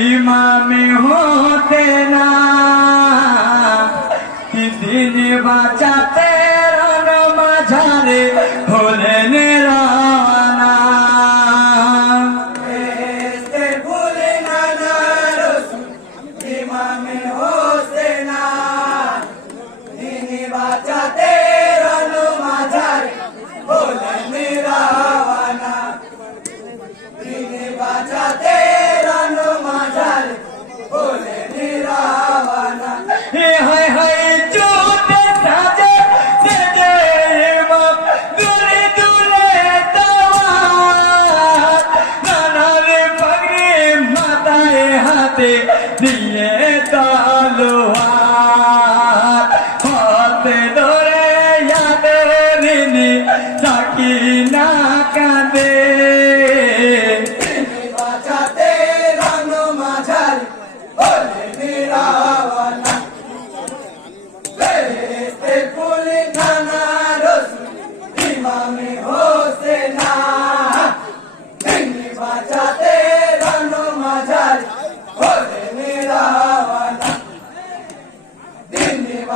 ইমামি হতে না। দিন বাঁচাতে মাঝারে হলেন রানা ভুলে না ইমামি হতে না। দিন বাঁচাতে মাঝারে হলেন রানা দিন হাতে দিয়ে তলোয়ার হাতে ধরে ইয়াদের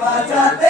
বাঁচাতে